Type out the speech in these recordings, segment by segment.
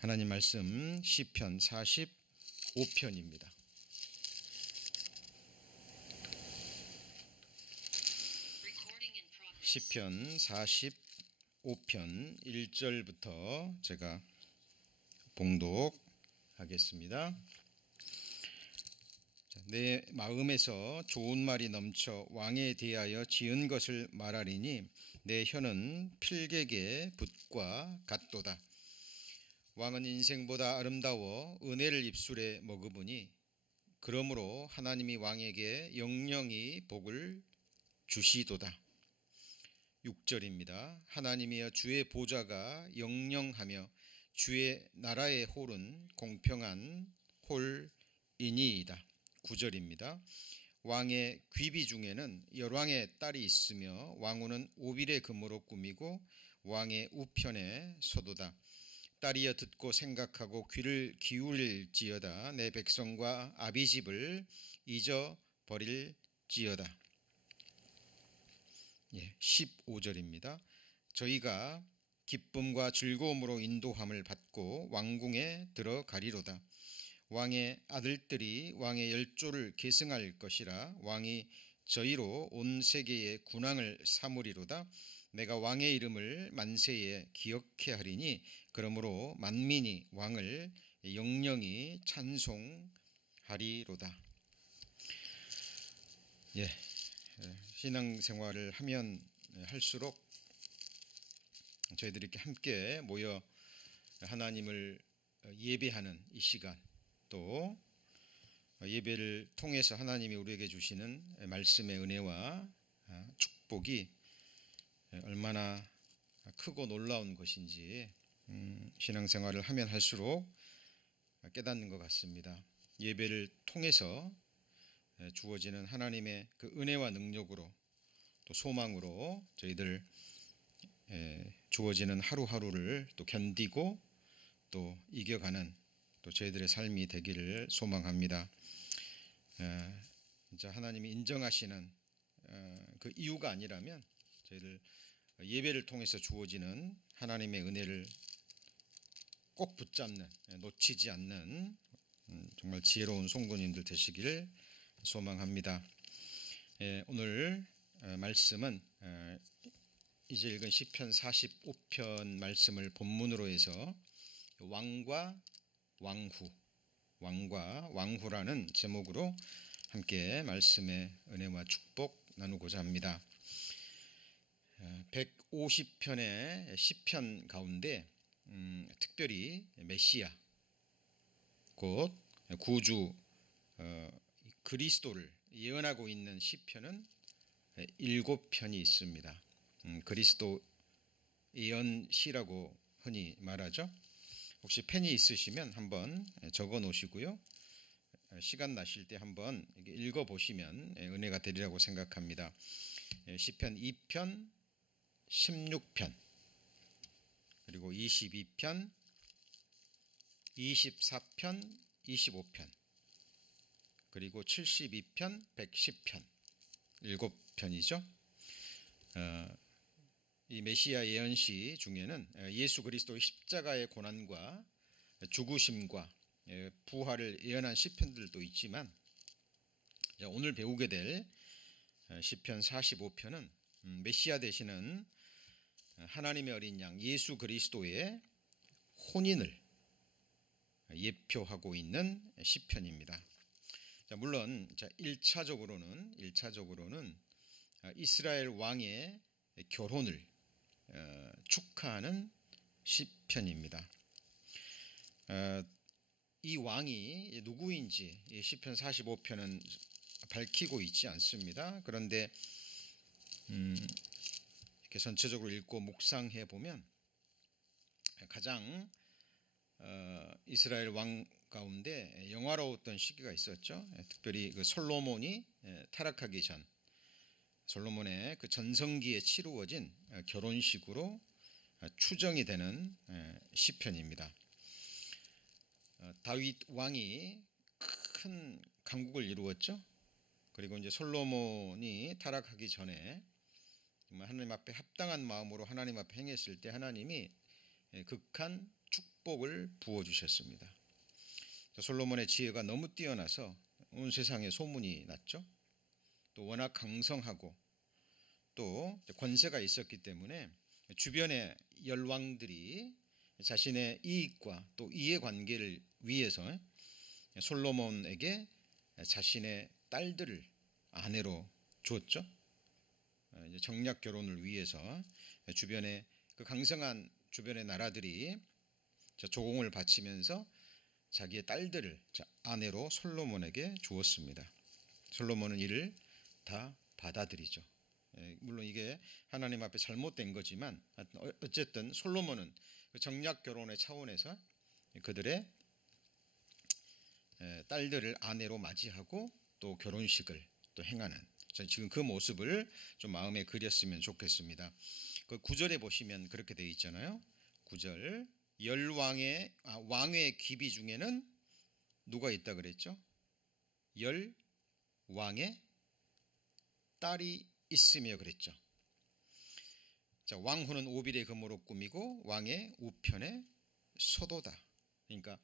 하나님 말씀 시편 45편입니다. 시편 45편 1절부터 제가 봉독하겠습니다. 내 마음에서 좋은 말이 넘쳐 왕에 대하여 지은 것을 말하리니 내 혀는 필객의 붓과 같도다. 왕은 인생보다 아름다워 은혜를 입술에 머금으니 그러므로 하나님이 왕에게 영영이 복을 주시도다. 6절입니다. 하나님이여 주의 보좌가 영영하며 주의 나라의 홀은 공평한 홀이니이다. 9절입니다. 왕의 귀비 중에는 열왕의 딸이 있으며 왕후는 오빌의 금으로 꾸미고 왕의 우편에 서도다. 딸이여 듣고 생각하고 귀를 기울일지어다. 내 백성과 아비집을 잊어버릴지어다. 15절입니다. 저희가 기쁨과 즐거움으로 인도함을 받고 왕궁에 들어가리로다. 왕의 아들들이 왕의 열조를 계승할 것이라. 왕이 저희로 온 세계의 군왕을 삼으리로다. 내가 왕의 이름을 만세에 기억해 하리니 그러므로 만민이 왕을 영영히 찬송하리로다. 신앙생활을 하면 할수록 저희들이 이렇게 함께 모여 하나님을 예배하는 이 시간, 또 예배를 통해서 하나님이 우리에게 주시는 말씀의 은혜와 축복이 얼마나 크고 놀라운 것인지 신앙생활을 하면 할수록 깨닫는 것 같습니다. 예배를 통해서 주어지는 하나님의 그 은혜와 능력으로 또 소망으로 저희들 주어지는 하루하루를 또 견디고 또 이겨가는 또 저희들의 삶이 되기를 소망합니다. 진짜 하나님이 인정하시는 그 이유가 아니라면 저희들 예배를 통해서 주어지는 하나님의 은혜를 꼭 붙잡는, 놓치지 않는 정말 지혜로운 송구님들 되시기를 소망합니다. 오늘 말씀은 이제 읽은 시편 45편 말씀을 본문으로 해서 왕과 왕후라는 제목으로 함께 말씀의 은혜와 축복 나누고자 합니다. 150편의 시편 가운데 특별히 메시아 곧 구주 그리스도를 예언하고 있는 시편은 7편이 있습니다. 그리스도 예언시라고 흔히 말하죠. 혹시 펜이 있으시면 한번 적어 놓으시고요. 시간 나실 때 한번 읽어 보시면 은혜가 되리라고 생각합니다. 시편 2편, 16편, 그리고 22편, 24편, 25편, 그리고 72편, 110편, 7편이죠. 이 메시아 예언시 중에는 예수 그리스도의 십자가의 고난과 죽으심과 부활을 예언한 시편들도 있지만 오늘 배우게 될 시편 45편은 메시아 되시는 하나님의 어린 양 예수 그리스도의 혼인을 예표하고 있는 시편입니다. 물론 1차적으로는 이스라엘 왕의 결혼을 축하하는 시편입니다. 이 왕이 누구인지 시편 45편은 밝히고 있지 않습니다. 그런데 이렇게 전체적으로 읽고 묵상해 보면 가장 이스라엘 왕 가운데 영화로웠던 시기가 있었죠. 특별히 그 솔로몬이 타락하기 전 솔로몬의 그 전성기에 치루어진 결혼식으로 추정이 되는 시편입니다. 다윗 왕이 큰 강국을 이루었죠. 그리고 이제 솔로몬이 타락하기 전에 정말 하나님 앞에 합당한 마음으로 하나님 앞에 행했을 때 하나님이 극한 축복을 부어 주셨습니다. 솔로몬의 지혜가 너무 뛰어나서 온 세상에 소문이 났죠. 또 워낙 강성하고 또 권세가 있었기 때문에 주변의 열왕들이 자신의 이익과 또 이해관계를 위해서 솔로몬에게 자신의 딸들을 아내로 주었죠. 정략 결혼을 위해서 주변의 그 강성한 주변의 나라들이 조공을 바치면서 자기의 딸들을 아내로 솔로몬에게 주었습니다. 솔로몬은 이를 다 받아들이죠. 물론 이게 하나님 앞에 잘못된 거지만 어쨌든 솔로몬은 정략 결혼의 차원에서 그들의 딸들을 아내로 맞이하고 또 결혼식을 또 행하는 지금 그 모습을 좀 마음에 그렸으면 좋겠습니다. 그 9절에 보시면 그렇게 되어 있잖아요. 9절 왕의 귀비 중에는 누가 있다 그랬죠? 왕의 딸이 있으며 그랬죠. 자, 왕후는 오빌의 금으로 꾸미고 왕의 우편에 소도다. 그러니까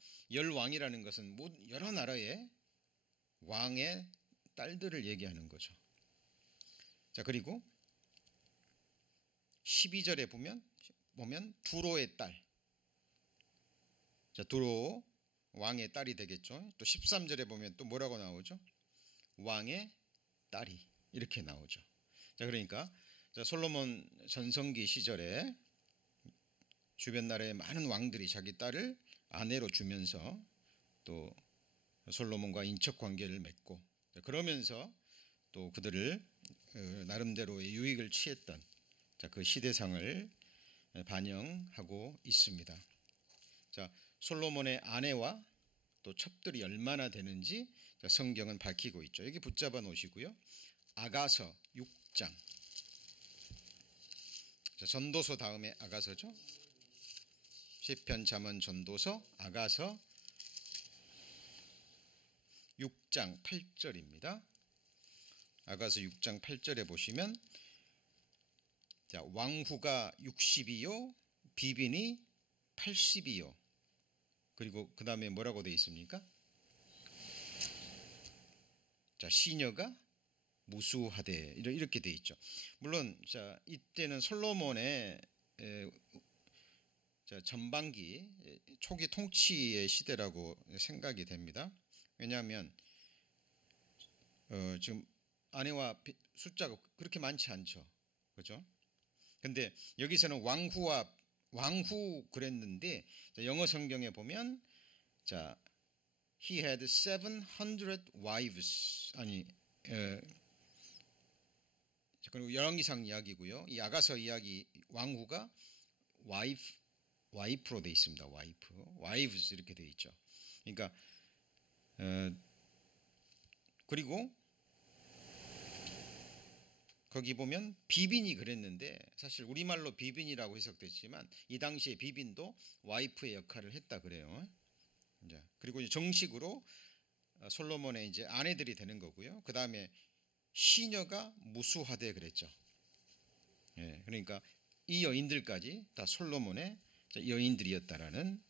왕이라는 것은 여러 나라의 왕의 딸들을 얘기하는 거죠. 자, 그리고 12절에 보면 두로의 딸. 자, 두로 왕의 딸이 되겠죠. 또 13절에 보면 또 뭐라고 나오죠? 왕의 딸이 이렇게 나오죠. 자, 그러니까 솔로몬 전성기 시절에 주변 나라의 많은 왕들이 자기 딸을 아내로 주면서 또 솔로몬과 인척 관계를 맺고 그러면서 또 그들을 나름대로의 유익을 취했던 그 시대상을 반영하고 있습니다. 자, 솔로몬의 아내와 또 첩들이 얼마나 되는지 성경은 밝히고 있죠. 여기 붙잡아 놓으시고요. 아가서 6장. 자, 전도서 다음에 아가서죠. 시편, 잠언, 전도서, 아가서 6장 8절입니다. 아가서 6장 8절에 보시면 자, 왕후가 60이요 비빈이 80이요. 그리고 그 다음에 뭐라고 되어 있습니까? 자, 시녀가 무수하되 이렇게 되어 있죠. 물론 자, 이때는 솔로몬의 전반기 초기 통치의 시대라고 생각이 됩니다. 왜냐하면 지금 아내와 숫자가 그렇게 많지 않죠, 그렇죠? 근데 여기서는 왕후 그랬는데 영어 성경에 보면 자, he had 700 wives 그리고 열왕기상 이야기고요. 이 아가서 이야기 왕후가 와이프로 돼 있습니다. wives 이렇게 돼 있죠. 그러니까 그리고 거기 보면 비빈이 그랬는데 사실 우리말로 비빈이라고 해석됐지만 이 당시에 비빈도 와이프의 역할을 했다 그래요. 이제 그리고 정식으로 솔로몬의 이제 아내들이 되는 거고요. 그 다음에 시녀가 무수하되 그랬죠. 예, 그러니까 이 여인들까지 다 솔로몬의 여인들이었다라는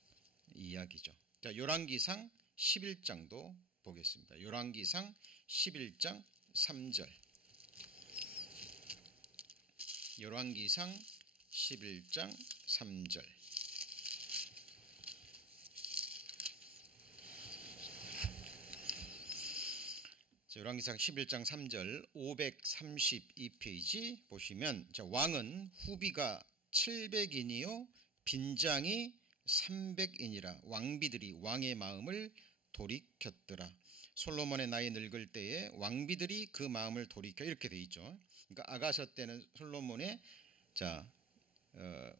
이야기죠. 자, 열왕기상 11장도 보겠습니다. 열왕기상 11장 3절. 열왕기상 11장 3절. 열왕기상 11장 3절 532페이지 보시면 자, 왕은 후비가 700인이요 빈장이 300인이라 왕비들이 왕의 마음을 돌이켰더라. 솔로몬의 나이 늙을 때에 왕비들이 그 마음을 돌이켜 이렇게 돼 있죠. 그러니까 아가서 때는 솔로몬의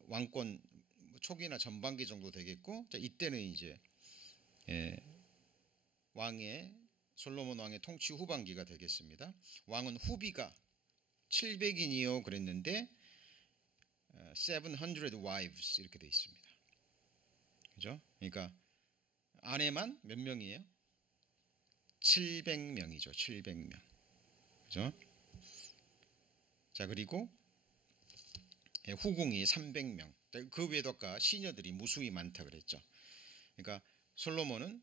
왕권 초기나 전반기 정도 되겠고 자, 이때는 이제 솔로몬 왕의 통치 후반기가 되겠습니다. 왕은 후비가 700인이요 그랬는데 700 wives 이렇게 돼 있습니다. 그죠? 그러니까 아내만 몇 명이에요? 700명이죠. 700명. 그죠? 자, 그리고 후궁이 300명. 그 외에도 아까 시녀들이 무수히 많다 그랬죠. 그러니까 솔로몬은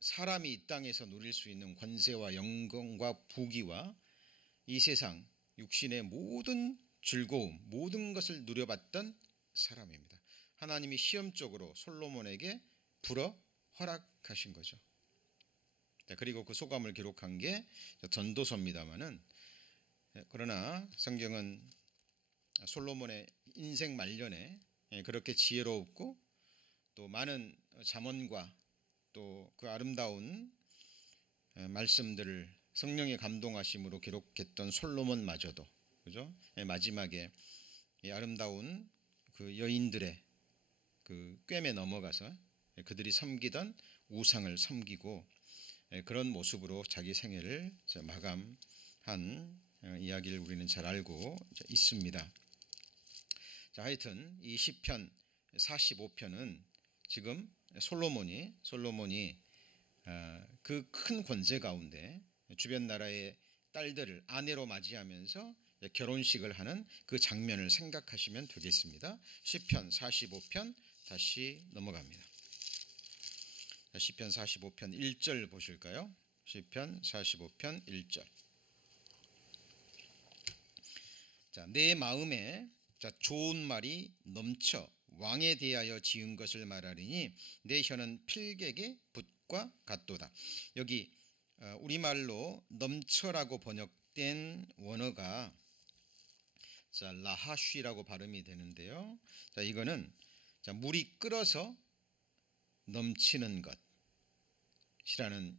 사람이 이 땅에서 누릴 수 있는 권세와 영광과 부귀와 이 세상 육신의 모든 즐거움, 모든 것을 누려봤던 사람입니다. 하나님이 시험적으로 솔로몬에게 불어 허락하신 거죠. 그리고 그 소감을 기록한 게 전도서입니다마는, 그러나 성경은 솔로몬의 인생 말년에 그렇게 지혜롭고 또 많은 잠언과 또 그 아름다운 말씀들을 성령의 감동하심으로 기록했던 솔로몬마저도, 그죠? 마지막에 이 아름다운 그 여인들의 그 꿰매 넘어가서 그들이 섬기던 우상을 섬기고 그런 모습으로 자기 생애를 마감한 이야기를 우리는 잘 알고 있습니다. 자, 하여튼 이 시편 45편은 지금 솔로몬이 그 큰 권세 가운데 주변 나라의 딸들을 아내로 맞이하면서 결혼식을 하는 그 장면을 생각하시면 되겠습니다. 시편 45편 다시 넘어갑니다. 시편 45편 1절 보실까요? 시편 45편 1절. 자, 내 마음에 좋은 말이 넘쳐 왕에 대하여 지은 것을 말하리니 내 혀는 필객의 붓과 같도다. 여기 우리말로 넘쳐라고 번역된 원어가 라하쉬라고 발음이 되는데요. 자, 이거는 물이 끓어서 넘치는 것이라는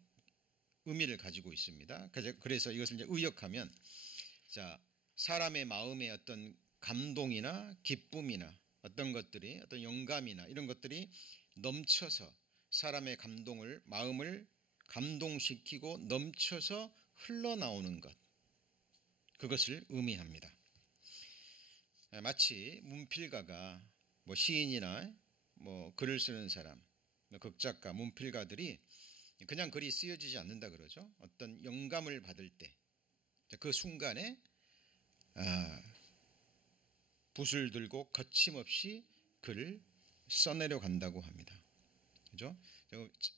의미를 가지고 있습니다. 그래서 이것을 이제 의역하면, 사람의 마음에 어떤 감동이나 기쁨이나 어떤 것들이, 어떤 영감이나 이런 것들이 넘쳐서 사람의 마음을 감동시키고 넘쳐서 흘러나오는 것, 그것을 의미합니다. 마치 문필가가 시인이나 글을 쓰는 사람, 극작가, 문필가들이 그냥 글이 쓰여지지 않는다 그러죠. 어떤 영감을 받을 때 그 순간에 붓을 들고 거침없이 글을 써내려 간다고 합니다. 그죠?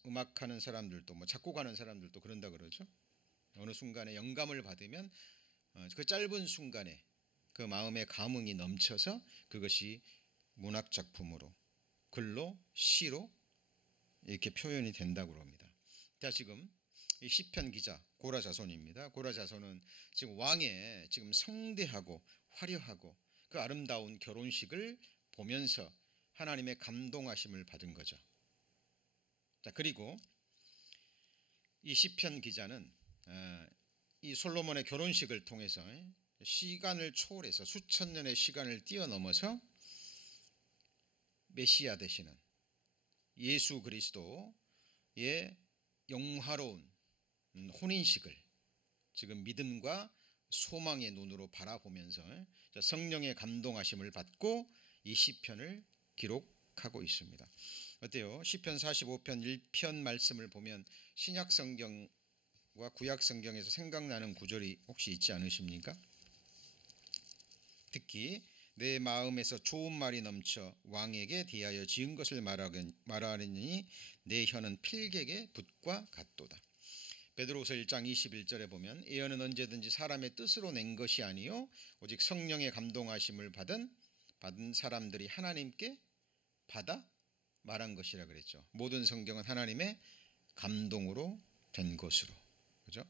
음악하는 사람들도 작곡하는 사람들도 그런다 그러죠. 어느 순간에 영감을 받으면 그 짧은 순간에 그 마음의 감흥이 넘쳐서 그것이 문학 작품으로, 글로, 시로 이렇게 표현이 된다고 합니다. 자, 지금 이 시편 기자 고라자손입니다. 고라자손은 지금 왕의 성대하고 화려하고 그 아름다운 결혼식을 보면서 하나님의 감동하심을 받은 거죠. 자, 그리고 이 시편 기자는 이 솔로몬의 결혼식을 통해서 시간을 초월해서 수천 년의 시간을 뛰어넘어서 메시아 되시는 예수 그리스도의 영화로운 혼인식을 지금 믿음과 소망의 눈으로 바라보면서 성령의 감동하심을 받고 이 시편을 기록하고 있습니다. 어때요? 시편 45편 1편 말씀을 보면 신약 성경과 구약 성경에서 생각나는 구절이 혹시 있지 않으십니까? 특히 내 마음에서 좋은 말이 넘쳐 왕에게 대하여 지은 것을 말하느니 내 혀는 필객의 붓과 같도다. 베드로후서 1장 21절에 보면 예언은 언제든지 사람의 뜻으로 낸 것이 아니요 오직 성령의 감동하심을 받은 사람들이 하나님께 받아 말한 것이라 그랬죠. 모든 성경은 하나님의 감동으로 된 것으로. 그죠?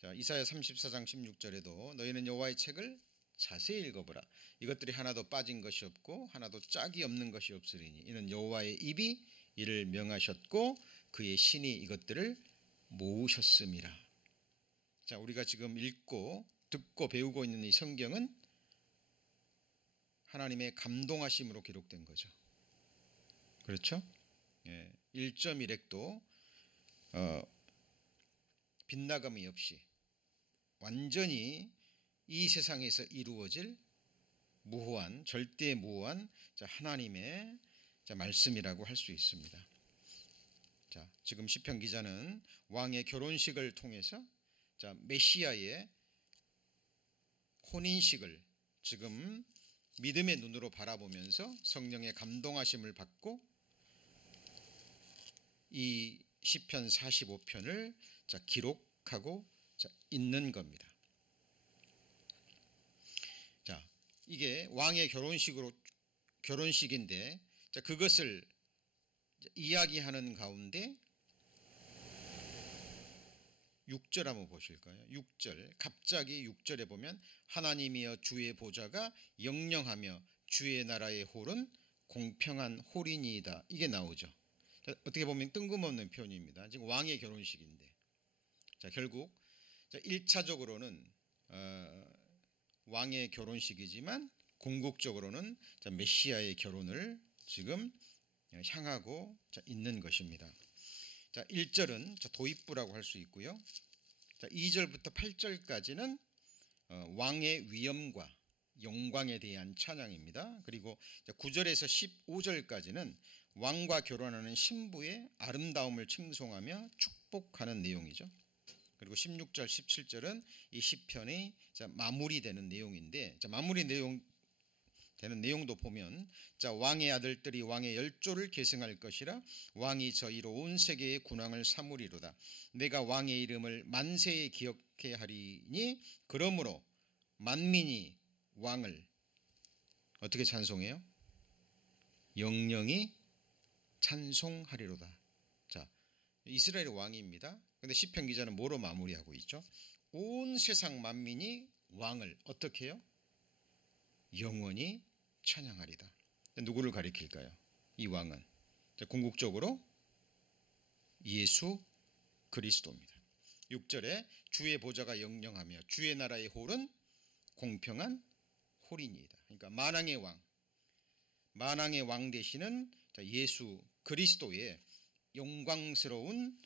자, 이사야 34장 16절에도 너희는 여호와의 책을 자세히 읽어보라. 이것들이 하나도 빠진 것이 없고 하나도 짝이 없는 것이 없으리니 이는 여호와의 입이 이를 명하셨고 그의 신이 이것들을 모으셨음이라. 자, 우리가 지금 읽고 듣고 배우고 있는 이 성경은 하나님의 감동하심으로 기록된 거죠. 그렇죠? 1.1획도 빗나감이 없이 완전히 이 세상에서 이루어질 무호한, 절대 무호한 하나님의 말씀이라고 할 수 있습니다. 자, 지금 시편 기자는 왕의 결혼식을 통해서 메시아의 혼인식을 지금 믿음의 눈으로 바라보면서 성령의 감동하심을 받고 이 시편 45편을 기록하고 있는 겁니다. 자, 이게 왕의 결혼식인데 그것을 이야기하는 가운데 6절 한번 보실까요? 6절, 갑자기 6절에 보면 하나님이여 주의 보좌가 영영하며 주의 나라의 홀은 공평한 홀이니이다, 이게 나오죠. 어떻게 보면 뜬금없는 표현입니다. 지금 왕의 결혼식인데, 결국 1차적으로는 왕의 결혼식이지만 궁극적으로는 메시아의 결혼을 지금 향하고 있는 것입니다. 1절은 도입부라고 할 수 있고요. 2절부터 8절까지는 왕의 위엄과 영광에 대한 찬양입니다. 그리고 9절에서 15절까지는 왕과 결혼하는 신부의 아름다움을 칭송하며 축복하는 내용이죠. 그리고 16절, 17절은 이 시편이 마무리되는 내용인데, 되는 내용도 보면 왕의 아들들이 왕의 열조를 계승할 것이라 왕이 저희로 온 세계의 군왕을 삼으리로다. 내가 왕의 이름을 만세에 기억해 하리니 그러므로 만민이 왕을 어떻게 찬송해요? 영영이 찬송하리로다. 자, 이스라엘의 왕입니다. 근데 시편 기자는 뭐로 마무리하고 있죠? 온 세상 만민이 왕을 어떻게 해요? 영원히 찬양하리다. 누구를 가리킬까요? 이 왕은 궁극적으로 예수 그리스도입니다. 6절에 주의 보좌가 영영하며 주의 나라의 홀은 공평한 홀이니이다. 그러니까 만왕의 왕 되시는 예수 그리스도의 영광스러운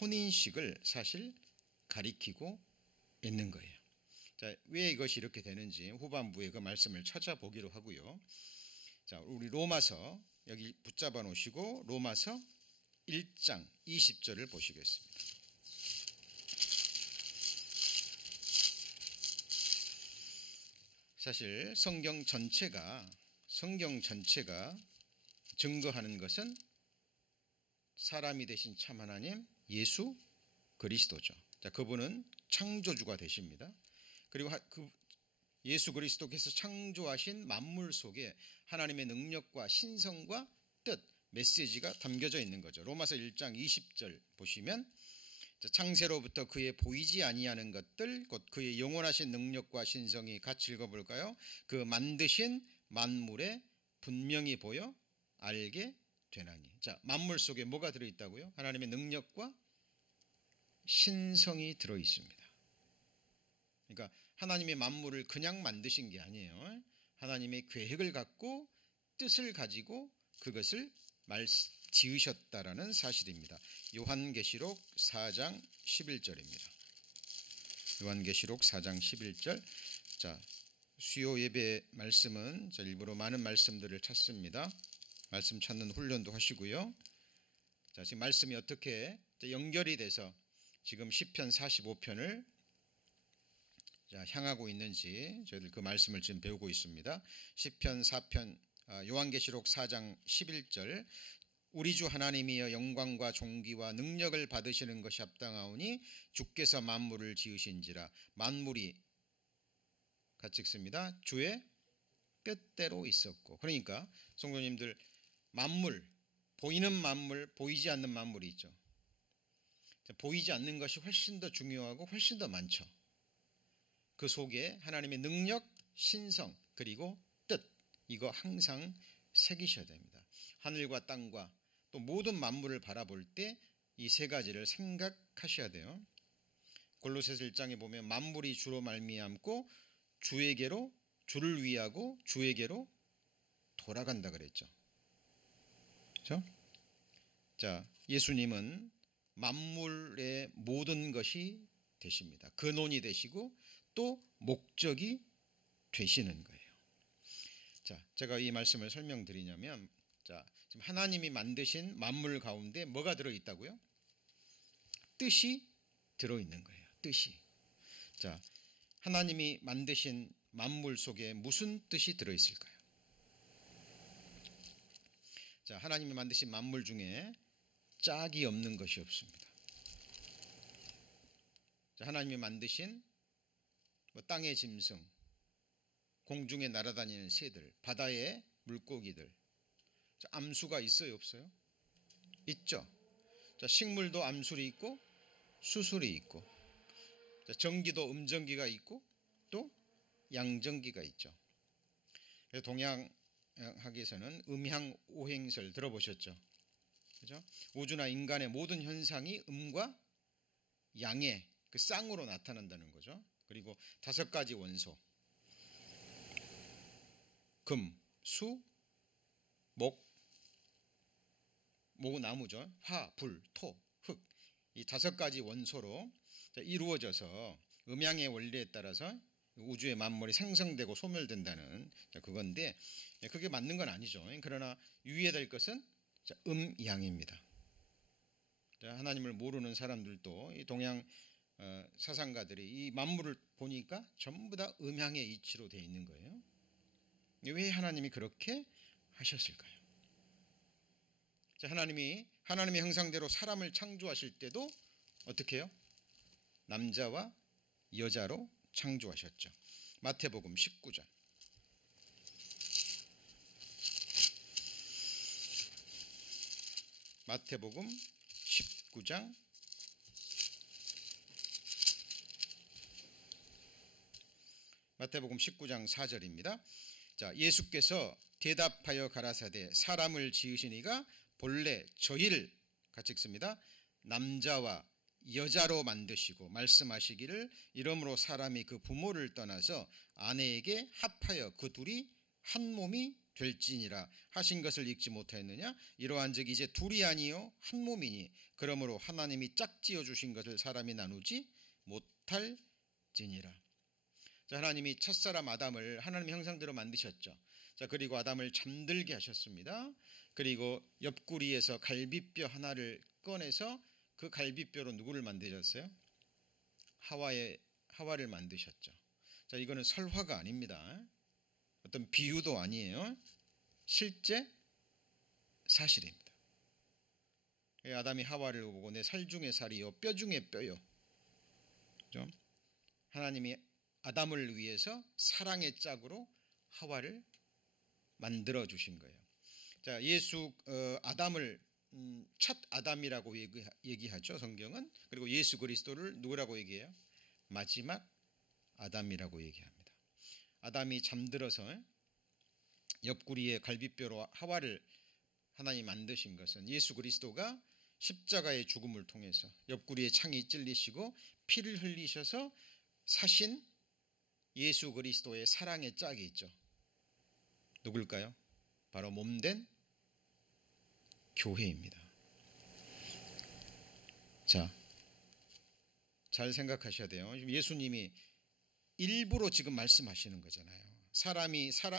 혼인식을 사실 가리키고 있는 거예요. 왜 이것이 이렇게 되는지 후반부에 그 말씀을 찾아보기로 하고요. 우리 로마서 여기 붙잡아 놓으시고 로마서 1장 20절을 보시겠습니다. 사실 성경 전체가 증거하는 것은 사람이 되신 참 하나님 예수 그리스도죠. 그분은 창조주가 되십니다. 그리고 예수 그리스도께서 창조하신 만물 속에 하나님의 능력과 신성과 뜻, 메시지가 담겨져 있는 거죠. 로마서 1장 20절 보시면 창세로부터 그의 보이지 아니하는 것들 곧 그의 영원하신 능력과 신성이 같이 읽어볼까요? 그 만드신 만물에 분명히 보여 알게 되나니. 만물 속에 뭐가 들어있다고요? 하나님의 능력과 신성이 들어있습니다. 그러니까 하나님의 만물을 그냥 만드신 게 아니에요. 하나님의 계획을 갖고 뜻을 가지고 그것을 지으셨다라는 사실입니다. 요한계시록 4장 11절입니다. 요한계시록 4장 11절. 수요 예배 말씀은 일부러 많은 말씀들을 찾습니다. 말씀 찾는 훈련도 하시고요. 지금 말씀이 어떻게 연결이 돼서 지금 시편 45편을 향하고 있는지 저희들 그 말씀을 지금 배우고 있습니다. 시편 4편 요한계시록 4장 11절 우리 주 하나님이여 영광과 존귀와 능력을 받으시는 것이 합당하오니 주께서 만물을 지으신지라. 만물이 같이 읽습니다. 주의 뜻대로 있었고. 그러니까 성도님들, 만물, 보이는 만물, 보이지 않는 만물이 있죠. 보이지 않는 것이 훨씬 더 중요하고 훨씬 더 많죠. 그 속에 하나님의 능력, 신성, 그리고 뜻, 이거 항상 새기셔야 됩니다. 하늘과 땅과 또 모든 만물을 바라볼 때 이 세 가지를 생각하셔야 돼요. 골로새서 1장에 보면 만물이 주로 말미암고 주에게로, 주를 위하고 주에게로 돌아간다 그랬죠. 그렇죠? 예수님은 만물의 모든 것이 되십니다. 근원이 되시고 또 목적이 되시는 거예요. 제가 이 말씀을 설명드리냐면, 지금 하나님이 만드신 만물 가운데 뭐가 들어있다고요? 뜻이 들어있는 거예요. 뜻이. 하나님이 만드신 만물 속에 무슨 뜻이 들어있을까요? 하나님이 만드신 만물 중에 짝이 없는 것이 없습니다. 하나님이 만드신 땅의 짐승, 공중에 날아다니는 새들, 바다의 물고기들, 암수가 있어요, 없어요? 있죠. 식물도 암술이 있고 수술이 있고, 전기도 음전기가 있고 또 양전기가 있죠. 동양학에서는 음향오행설 들어보셨죠? 그죠? 우주나 인간의 모든 현상이 음과 양의 그 쌍으로 나타난다는 거죠. 그리고 5가지 원소, 금, 수, 나무죠. 화, 불, 토, 흙. 이 5가지 원소로 이루어져서 음양의 원리에 따라서 우주의 만물이 생성되고 소멸된다는 그건데, 그게 맞는 건 아니죠. 그러나 유의해야 될 것은 음양입니다. 하나님을 모르는 사람들도 이 동양 사상가들이 이 만물을 보니까 전부 다 음양의 이치로 되어 있는 거예요. 왜 하나님이 그렇게 하셨을까요? 하나님의 형상대로 사람을 창조하실 때도 어떻게 해요? 남자와 여자로 창조하셨죠. 마태복음 19장. 마태복음 19장 4절입니다. 예수께서 대답하여 가라사대 사람을 지으시니가 본래 저희를, 같이 읽습니다. 남자와 여자로 만드시고 말씀하시기를 이러므로 사람이 그 부모를 떠나서 아내에게 합하여 그 둘이 한 몸이 될지니라 하신 것을 읽지 못하였느냐? 이러한즉 이제 둘이 아니요 한 몸이니 그러므로 하나님이 짝지어 주신 것을 사람이 나누지 못할지니라. 하나님이 첫사람 아담을 하나님의 형상대로 만드셨죠. 그리고 아담을 잠들게 하셨습니다. 그리고 옆구리에서 갈비뼈 하나를 꺼내서 그 갈비뼈로 누구를 만드셨어요? 하와를 만드셨죠. 이거는 설화가 아닙니다. 어떤 비유도 아니에요. 실제 사실입니다. 아담이 하와를 보고 내 살 중에 살이요 뼈 중에 뼈요. 그죠? 하나님이 아담을 위해서 사랑의 짝으로 하와를 만들어 주신 거예요. 예수 아담을 첫 아담이라고 얘기하죠, 성경은. 그리고 예수 그리스도를 누구라고 얘기해요? 마지막 아담이라고 얘기합니다. 아담이 잠들어서 옆구리에 갈비뼈로 하와를 하나님 만드신 것은 예수 그리스도가 십자가의 죽음을 통해서 옆구리에 창이 찔리시고 피를 흘리셔서 사신 예수 그리스도의 사랑의 짝이 있죠. 누굴까요? 바로 몸된 교회입니다. 잘 생각하셔야 돼요. 예수님이 일부러 지금 말씀하시는 거잖아요.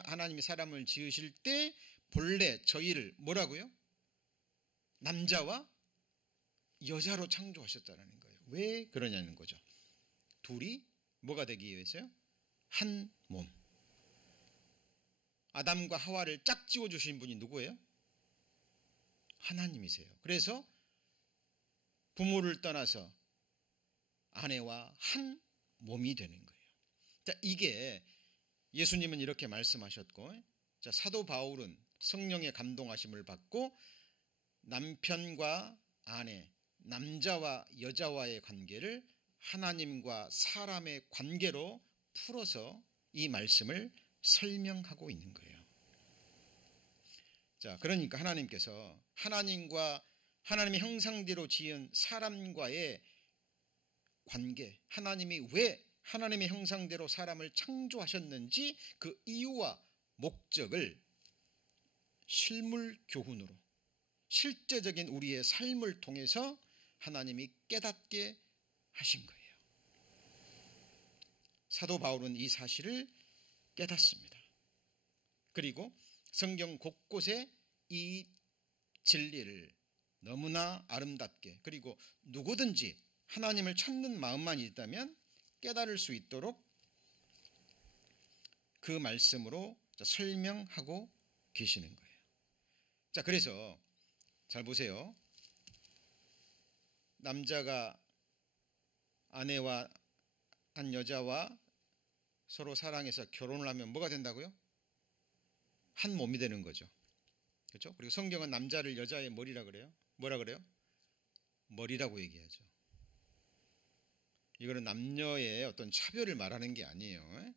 하나님이 사람을 지으실 때 본래 저희를 뭐라고요? 남자와 여자로 창조하셨다는 거예요. 왜 그러냐는 거죠. 둘이 뭐가 되기 위해서요? 한 몸. 아담과 하와를 짝지어 주신 분이 누구예요? 하나님이세요. 그래서 부모를 떠나서 아내와 한 몸이 되는 거예요. 이게 예수님은 이렇게 말씀하셨고, 사도 바울은 성령의 감동하심을 받고 남편과 아내, 남자와 여자와의 관계를 하나님과 사람의 관계로 풀어서 이 말씀을 설명하고 있는 거예요. 그러니까 하나님께서 하나님의 형상대로 지은 사람과의 관계, 하나님이 왜 하나님의 형상대로 사람을 창조하셨는지 그 이유와 목적을 실물 교훈으로, 실제적인 우리의 삶을 통해서 하나님이 깨닫게 하신 거예요. 사도 바울은 이 사실을 깨닫습니다. 그리고 성경 곳곳에 이 진리를 너무나 아름답게, 그리고 누구든지 하나님을 찾는 마음만 있다면 깨달을 수 있도록 그 말씀으로 설명하고 계시는 거예요. 그래서 잘 보세요. 남자가 아내와 한 여자와 서로 사랑해서 결혼을 하면 뭐가 된다고요? 한 몸이 되는 거죠. 그렇죠? 그리고 성경은 남자를 여자의 머리라 그래요. 뭐라 그래요? 머리라고 얘기하죠. 이거는 남녀의 어떤 차별을 말하는 게 아니에요.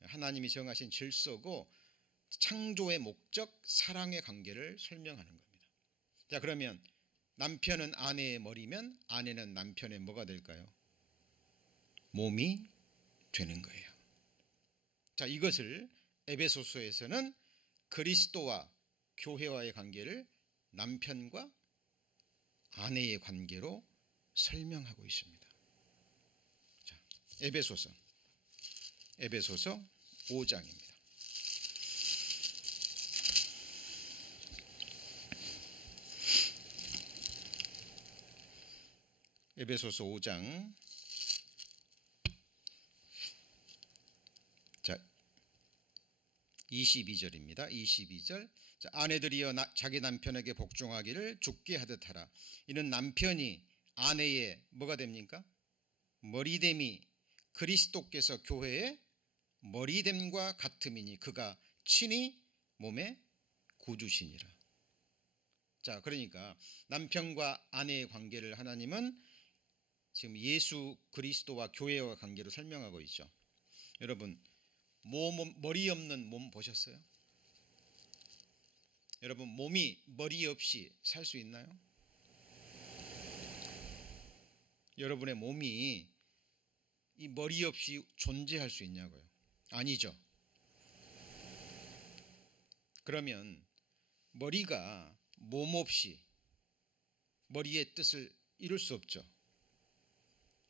하나님이 정하신 질서고 창조의 목적, 사랑의 관계를 설명하는 겁니다. 자, 그러면 남편은 아내의 머리면 아내는 남편의 뭐가 될까요? 몸이 되는 거예요. 자, 이것을 에베소서에서는 그리스도와 교회와의 관계를 남편과 아내의 관계로 설명하고 있습니다. 자, 에베소서 5장입니다. 에베소서 5장 자 22절입니다. 22절. 자, 아내들이여 자기 남편에게 복종하기를 주께 하듯 하라. 이는 남편이 아내의 뭐가 됩니까? 머리됨이 그리스도께서 교회의 머리됨과 같음이니 그가 친히 몸의 구주시니라. 자, 그러니까 남편과 아내의 관계를 하나님은 지금 예수 그리스도와 교회와 관계로 설명하고 있죠. 여러분, 머리 없는 몸 보셨어요? 여러분, 몸이 머리 없이 살 수 있나요? 여러분의 몸이 이 머리 없이 존재할 수 있냐고요? 아니죠. 그러면 머리가 몸 없이 머리의 뜻을 이룰 수 없죠.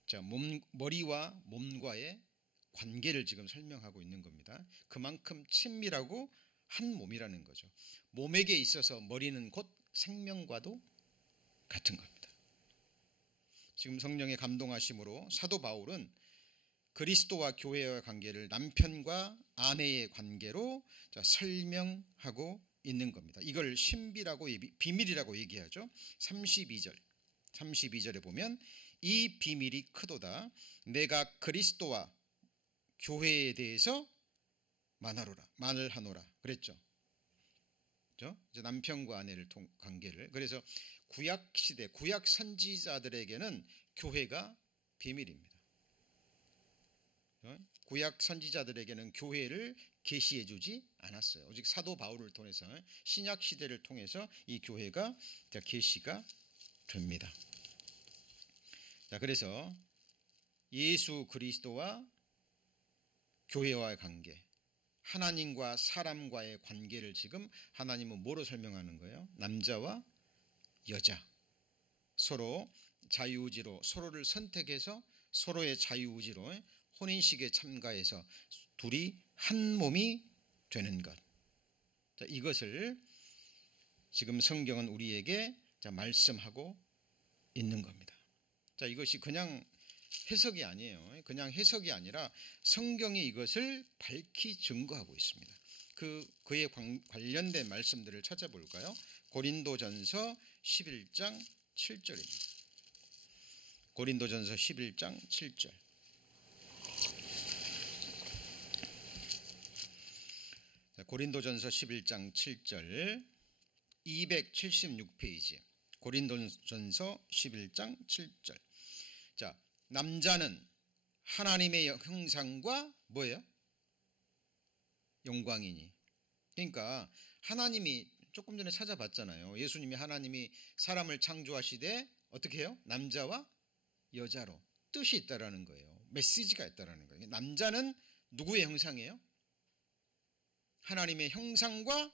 자, 머리와 몸과의 관계를 지금 설명하고 있는 겁니다. 그만큼 친밀하고 한 몸이라는 거죠. 몸에게 있어서 머리는 곧 생명과도 같은 겁니다. 지금 성령의 감동하심으로 사도 바울은 그리스도와 교회의 관계를 남편과 아내의 관계로 설명하고 있는 겁니다. 이걸 신비라고 비밀이라고 얘기하죠. 32절에 보면 이 비밀이 크도다. 내가 그리스도와 교회에 대해서 말하노라 그랬죠. 그렇죠? 이제 남편과 아내를 관계를. 그래서 구약 시대 구약 선지자들에게는 교회가 비밀입니다. 구약 선지자들에게는 교회를 계시해 주지 않았어요. 오직 사도 바울을 통해서 신약 시대를 통해서 이 교회가 계시가 됩니다. 자, 그래서 예수 그리스도와 교회와의 관계, 하나님과 사람과의 관계를 지금 하나님은 뭐로 설명하는 거예요? 남자와 여자 서로 자유의지로 서로를 선택해서 서로의 자유의지로 혼인식에 참가해서 둘이 한 몸이 되는 것. 자, 이것을 지금 성경은 우리에게 말씀하고 있는 겁니다. 자, 이것이 그냥 해석이 아니에요. 그냥 해석이 아니라 성경이 이것을 밝히 증거하고 있습니다. 그에 관련된 말씀들을 찾아볼까요? 고린도전서 11장 7절입니다. 고린도전서 11장 7절. 고린도전서 11장 7절 276페이지 고린도전서 11장 7절. 자, 남자는 하나님의 형상과 뭐예요? 영광이니. 그러니까 하나님이 조금 전에 찾아봤잖아요. 예수님이 하나님이 사람을 창조하시되 어떻게 해요? 남자와 여자로 뜻이 있다라는 거예요. 메시지가 있다라는 거예요. 남자는 누구의 형상이에요? 하나님의 형상과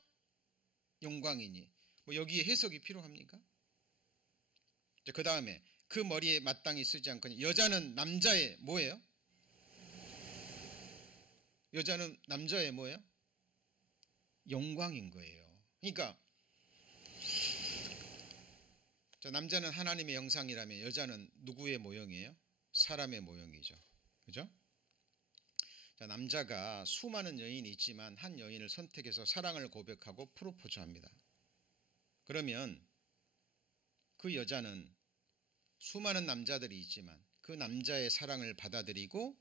영광이니. 뭐 여기에 해석이 필요합니까? 그 다음에 그 머리에 마땅히 쓰지 않거니. 여자는 남자의 뭐예요? 여자는 남자의 뭐예요? 영광인 거예요. 그러니까 남자는 하나님의 형상이라면 여자는 누구의 모형이에요? 사람의 모형이죠. 그죠? 자, 남자가 수많은 여인이 있지만 한 여인을 선택해서 사랑을 고백하고 프로포즈합니다. 그러면 그 여자는 수많은 남자들이 있지만 그 남자의 사랑을 받아들이고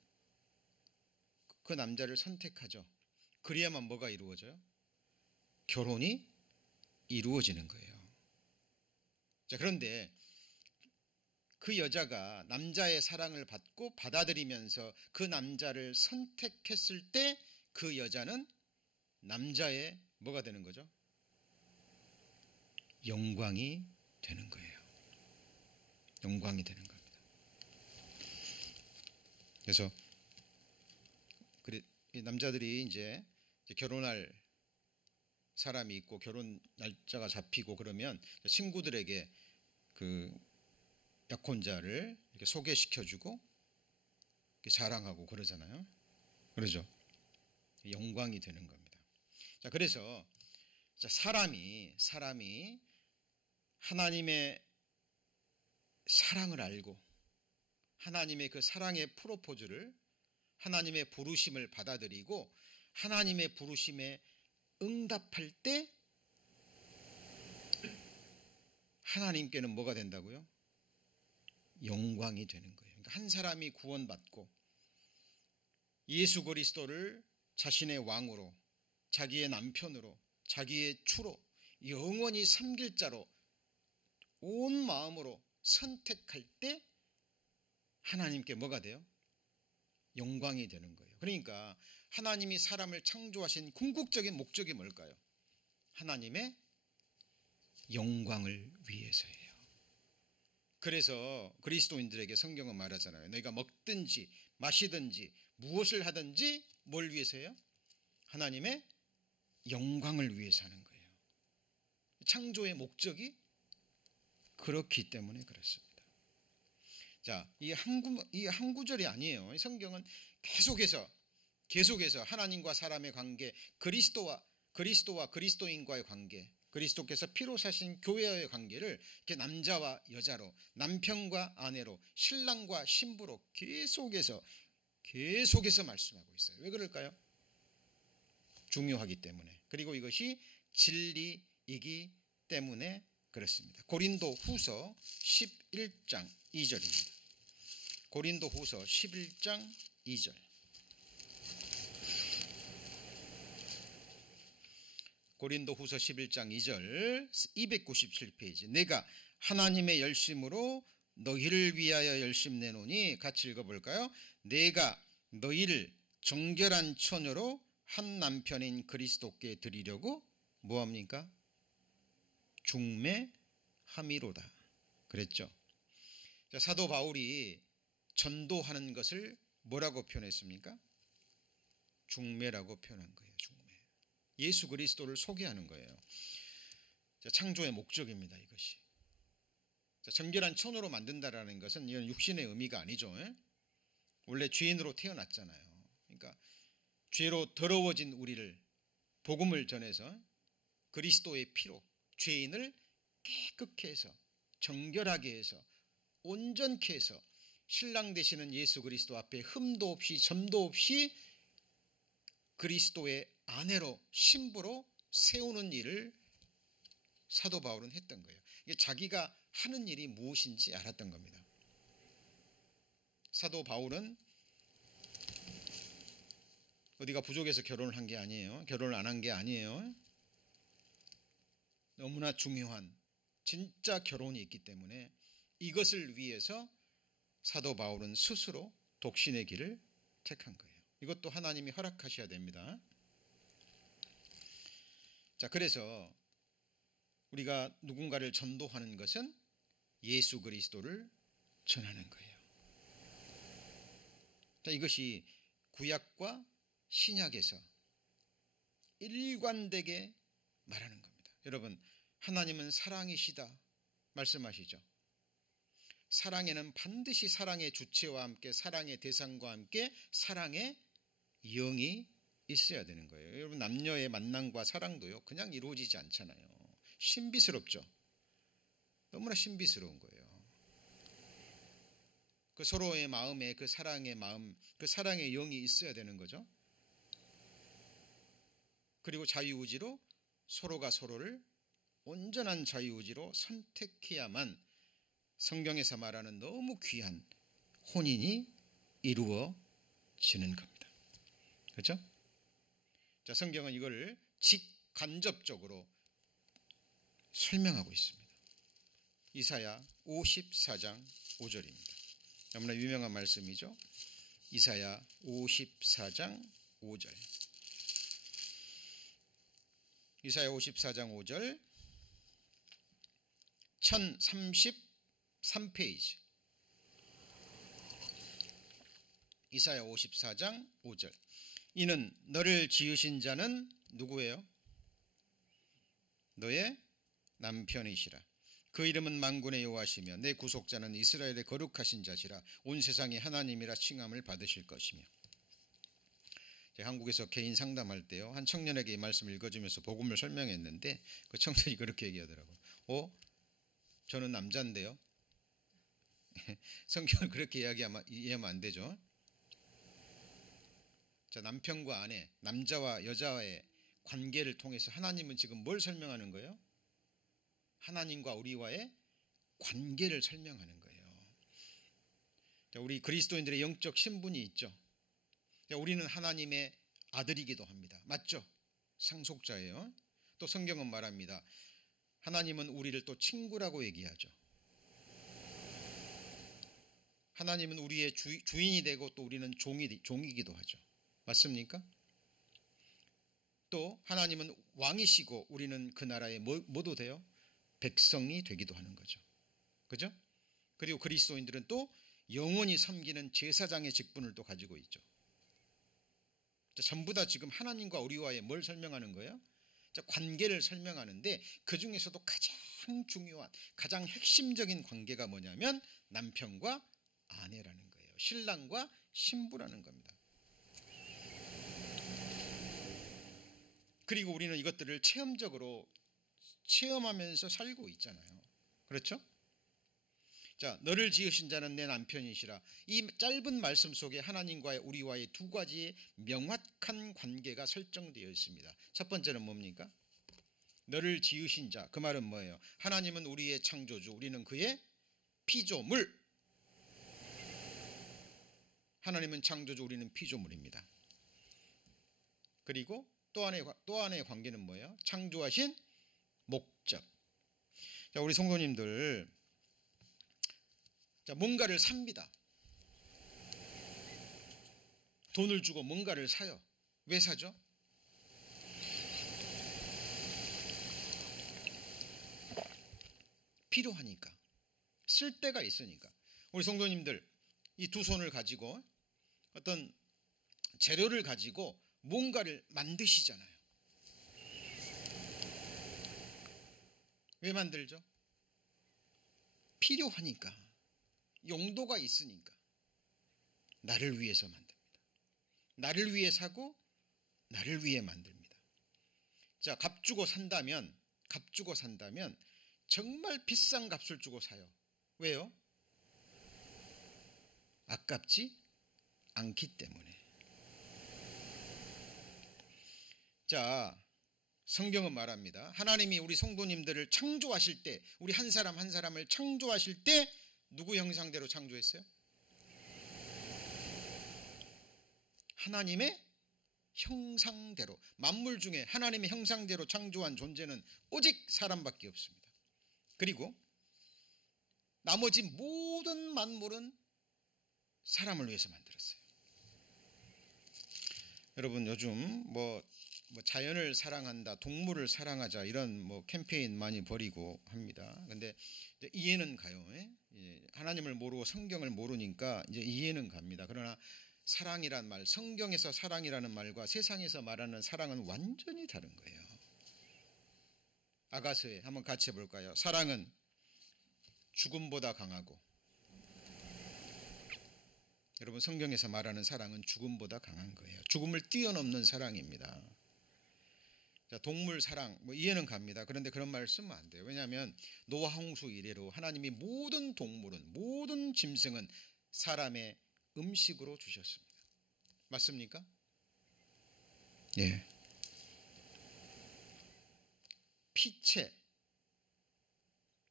그 남자를 선택하죠. 그래야만 뭐가 이루어져요? 결혼이 이루어지는 거예요. 자, 그런데 그 여자가 남자의 사랑을 받고 받아들이면서 그 남자를 선택했을 때 그 여자는 남자의 뭐가 되는 거죠? 영광이 되는 거예요. 영광이 되는 겁니다. 그래서 남자들이 이제 결혼할 사람이 있고 결혼 날짜가 잡히고 그러면 친구들에게 그 약혼자를 이렇게 소개시켜주고 이렇게 자랑하고 그러잖아요. 그러죠. 영광이 되는 겁니다. 자, 그래서 사람이 하나님의 사랑을 알고 하나님의 그 사랑의 프로포즈를 하나님의 부르심을 받아들이고 하나님의 부르심에 응답할 때 하나님께는 뭐가 된다고요? 영광이 되는 거예요. 그러니까 한 사람이 구원받고 예수 그리스도를 자신의 왕으로, 자기의 남편으로, 자기의 주로, 영원히 섬길 자로 온 마음으로 선택할 때 하나님께 뭐가 돼요? 영광이 되는 거예요. 그러니까 하나님이 사람을 창조하신 궁극적인 목적이 뭘까요? 하나님의 영광을 위해서예요. 그래서 그리스도인들에게 성경은 말하잖아요. 너희가 먹든지 마시든지 무엇을 하든지 뭘 위해서요? 하나님의 영광을 위해서 하는 거예요. 창조의 목적이 그렇기 때문에 그렇습니다. 자, 이 한 구절이 아니에요. 성경은 계속해서 하나님과 사람의 관계, 그리스도와 그리스도인과의 관계, 그리스도께서 피로 사신 교회와의 관계를 이렇게 남자와 여자로, 남편과 아내로, 신랑과 신부로 계속해서 말씀하고 있어요. 왜 그럴까요? 중요하기 때문에. 그리고 이것이 진리이기 때문에 그렇습니다. 고린도 후서 11장 2절입니다. 고린도 후서 11장 2절. 고린도 후서 11장 2절 297페이지. 내가 하나님의 열심으로 너희를 위하여 열심 내노니, 같이 읽어볼까요? 내가 너희를 정결한 처녀로 한 남편인 그리스도께 드리려고 뭐합니까? 중매함이로다 그랬죠. 자, 사도 바울이 전도하는 것을 뭐라고 표현했습니까? 중매라고 표현한 거예요. 중매. 예수 그리스도를 소개하는 거예요. 자, 창조의 목적입니다. 이것이. 자, 정결한 처녀로 만든다라는 것은 이건 육신의 의미가 아니죠. 원래 죄인으로 태어났잖아요. 그러니까 죄로 더러워진 우리를 복음을 전해서 그리스도의 피로 죄인을 깨끗게 해서 정결하게 해서 온전케 해서 신랑 되시는 예수 그리스도 앞에 흠도 없이 점도 없이 그리스도의 아내로 신부로 세우는 일을 사도 바울은 했던 거예요. 이게 자기가 하는 일이 무엇인지 알았던 겁니다. 사도 바울은 어디가 부족해서 결혼을 한 게 아니에요. 결혼을 안 한 게 아니에요. 너무나 중요한 진짜 결혼이 있기 때문에 이것을 위해서 사도 바울은 스스로 독신의 길을 택한 거예요. 이것도 하나님이 허락하셔야 됩니다. 자, 그래서 우리가 누군가를 전도하는 것은 예수 그리스도를 전하는 거예요. 자, 이것이 구약과 신약에서 일관되게 말하는 겁니다. 여러분, 하나님은 사랑이시다 말씀하시죠. 사랑에는 반드시 사랑의 주체와 함께 사랑의 대상과 함께 사랑의 영이 있어야 되는 거예요. 여러분, 남녀의 만남과 사랑도요 그냥 이루어지지 않잖아요. 신비스럽죠. 너무나 신비스러운 거예요. 그 서로의 마음에 그 사랑의 마음, 그 사랑의 영이 있어야 되는 거죠. 그리고 자유의지로 서로가 서로를 온전한 자유의지로 선택해야만 성경에서 말하는 너무 귀한 혼인이 이루어지는 겁니다. 그렇죠? 자, 성경은 이걸 직간접적으로 설명하고 있습니다. 이사야 54장 5절입니다. 너무나 유명한 말씀이죠. 이사야 54장 5절. 이사야 54장 5절 1033페이지. 이사야 54장 5절. 이는 너를 지으신 자는 누구예요? 너의 남편이시라. 그 이름은 만군의 여호와시며 내 구속자는 이스라엘의 거룩하신 자시라. 온 세상이 하나님이라 칭함을 받으실 것이며. 제가 한국에서 개인 상담할 때요, 한 청년에게 이 말씀을 읽어주면서 복음을 설명했는데 그 청년이 그렇게 얘기하더라고요. 저는 남자인데요. 성경을 그렇게 이해하면 안 되죠. 자, 남편과 아내, 남자와 여자의 관계를 통해서 하나님은 지금 뭘 설명하는 거예요? 하나님과 우리와의 관계를 설명하는 거예요. 자, 우리 그리스도인들의 영적 신분이 있죠. 자, 우리는 하나님의 아들이기도 합니다. 맞죠? 상속자예요. 또 성경은 말합니다. 하나님은 우리를 또 친구라고 얘기하죠. 하나님은 우리의 주인이 되고 또 우리는 종이기도 하죠. 맞습니까? 또 하나님은 왕이시고 우리는 그 나라의 뭐도 돼요? 백성이 되기도 하는 거죠. 그죠? 그리고 그리스도인들은 또 영원히 섬기는 제사장의 직분을 또 가지고 있죠. 전부 다 지금 하나님과 우리와의 뭘 설명하는 거예요? 관계를 설명하는데 그 중에서도 가장 중요한, 가장 핵심적인 관계가 뭐냐면 남편과 아내라는 거예요. 신랑과 신부라는 겁니다. 그리고 우리는 이것들을 체험적으로 체험하면서 살고 있잖아요. 그렇죠? 자, 너를 지으신 자는 내 남편이시라. 이 짧은 말씀 속에 하나님과의 우리와의 두 가지의 명확한 관계가 설정되어 있습니다. 첫 번째는 뭡니까? 너를 지으신 자. 그 말은 뭐예요? 하나님은 우리의 창조주, 우리는 그의 피조물. 하나님은 창조주, 우리는 피조물입니다. 그리고 또 하나의 관계는 뭐예요? 창조하신 목적. 자, 우리 성도님들, 자, 뭔가를 삽니다. 돈을 주고 뭔가를 사요. 왜 사죠? 필요하니까. 쓸 데가 있으니까. 우리 성도님들, 이 두 손을 가지고 어떤 재료를 가지고 뭔가를 만드시잖아요. 왜 만들죠? 필요하니까. 용도가 있으니까. 나를 위해서 만듭니다. 나를 위해 사고 나를 위해 만듭니다. 자, 값 주고 산다면 정말 비싼 값을 주고 사요. 왜요? 아깝지 않기 때문에. 자, 성경은 말합니다. 하나님이 우리 성도님들을 창조하실 때, 우리 한 사람 한 사람을 창조하실 때 누구 형상대로 창조했어요? 하나님의 형상대로. 만물 중에 하나님의 형상대로 창조한 존재는 오직 사람밖에 없습니다. 그리고 나머지 모든 만물은 사람을 위해서 만들었어요. 여러분, 요즘 뭐 자연을 사랑한다, 동물을 사랑하자, 이런 캠페인 많이 벌이고 합니다. 근데 이해는 가요. 하나님을 모르고 성경을 모르니까 이제 이해는 갑니다. 그러나 사랑이란 말, 성경에서 사랑이라는 말과 세상에서 말하는 사랑은 완전히 다른 거예요. 아가서에 한번 같이 해볼까요? 사랑은 죽음보다 강하고, 여러분, 성경에서 말하는 사랑은 죽음보다 강한 거예요. 죽음을 뛰어넘는 사랑입니다. 자, 동물 사랑 이해는 갑니다. 그런데 그런 말 쓰면 안 돼요. 왜냐하면 노아 홍수 이래로 하나님이 모든 동물은, 모든 짐승은 사람의 음식으로 주셨습니다. 맞습니까? 예. 피채,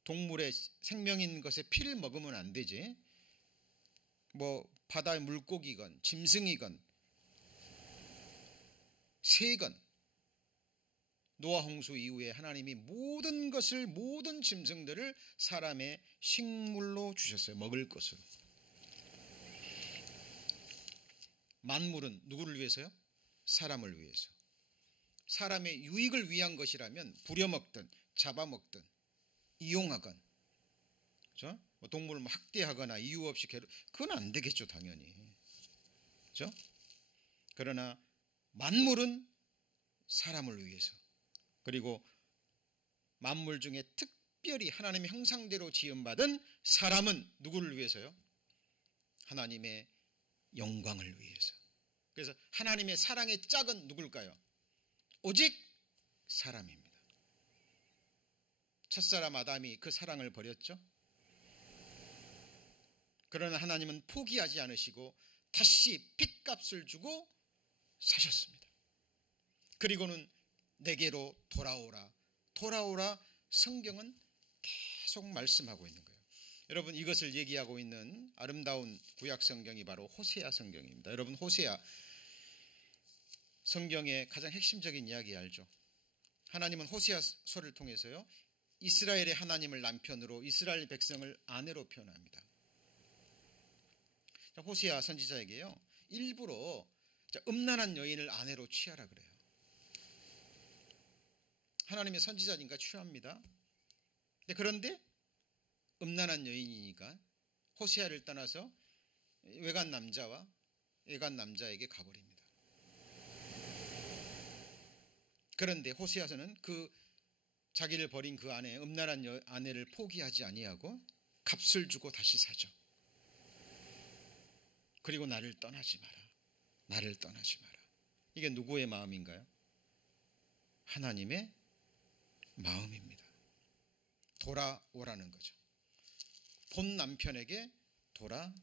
동물의 생명인 것에 피를 먹으면 안 되지. 뭐 바다의 물고기건 짐승이건 새건, 노아 홍수 이후에 하나님이 모든 것을, 모든 짐승들을 사람의 식물로 주셨어요. 먹을 것으로. 만물은 누구를 위해서요? 사람을 위해서. 사람의 유익을 위한 것이라면 부려먹든 잡아먹든 이용하건, 그렇죠? 동물을 학대하거나 이유 없이 그건 안 되겠죠, 당연히. 그렇죠? 그러나 만물은 사람을 위해서, 그리고 만물 중에 특별히 하나님의 형상대로 지음받은 사람은 누구를 위해서요? 하나님의 영광을 위해서. 그래서 하나님의 사랑의 짝은 누굴까요? 오직 사람입니다. 첫사람 아담이 그 사랑을 버렸죠. 그러나 하나님은 포기하지 않으시고 다시 핏값을 주고 사셨습니다. 그리고는 내게로 돌아오라, 돌아오라. 성경은 계속 말씀하고 있는 거예요. 여러분, 이것을 얘기하고 있는 아름다운 구약 성경이 바로 호세아 성경입니다. 여러분, 호세아 성경의 가장 핵심적인 이야기 알죠? 하나님은 호세아서를 통해서요, 이스라엘의 하나님을 남편으로, 이스라엘 백성을 아내로 표현합니다. 호세아 선지자에게요, 일부러 음란한 여인을 아내로 취하라 그래요. 하나님의 선지자니까 취합니다. 그런데 음란한 여인이니까 호세아를 떠나서 외간 남자와 외간 남자에게 가버립니다. 그런데 호세아서는 그 자기를 버린 그 아내, 음란한 아내를 포기하지 아니하고 값을 주고 다시 사죠. 그리고 나를 떠나지 마라, 나를 떠나지 마라. 이게 누구의 마음인가요? 하나님의 마음입니다. 돌아오라는 거죠. 본 남편에게 돌아오라는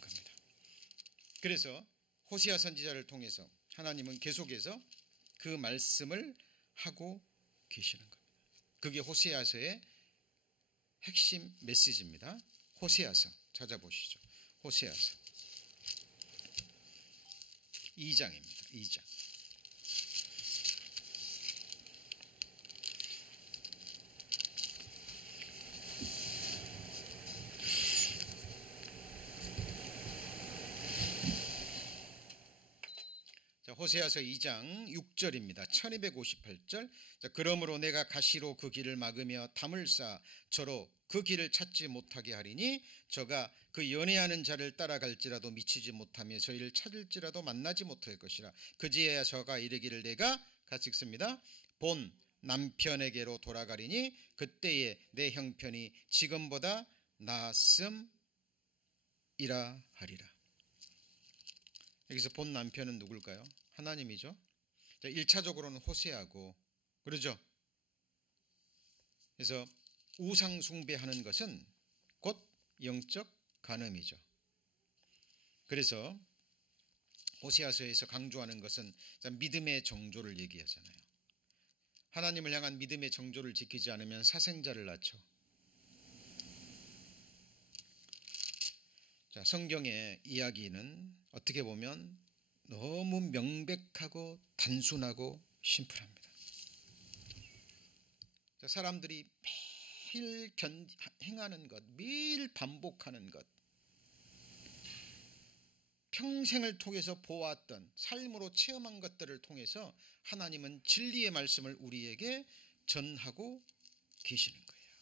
겁니다. 그래서 호세아 선지자를 통해서 하나님은 계속해서 그 말씀을 하고 계시는 겁니다. 그게 호세아서의 핵심 메시지입니다. 호세아서 찾아보시죠. 호세아서 2장입니다. 2장. 호세아서 2장 6절입니다. 1258절. 그러므로 내가 가시로 그 길을 막으며 담을 쌓아 저로 그 길을 찾지 못하게 하리니 저가 그 연애하는 자를 따라갈지라도 미치지 못하며 저희를 찾을지라도 만나지 못할 것이라. 그제야 저가 이르기를 내가 같이 읽습니다. 본 남편에게로 돌아가리니 그때에 내 형편이 지금보다 나았음이라 하리라. 여기서 본 남편은 누굴까요? 하나님이죠. 1차적으로는 호세아고, 그러죠. 그래서 우상 숭배하는 것은 곧 영적 간음이죠. 그래서 호세아서에서 강조하는 것은 믿음의 정조를 얘기하잖아요. 하나님을 향한 믿음의 정조를 지키지 않으면 사생자를 낳죠. 자, 성경의 이야기는 어떻게 보면 너무 명백하고 단순하고 심플합니다. 자, 사람들이 매일 행하는 것, 매일 반복하는 것, 평생을 통해서 보았던, 삶으로 체험한 것들을 통해서 하나님은 진리의 말씀을 우리에게 전하고 계시는 거예요.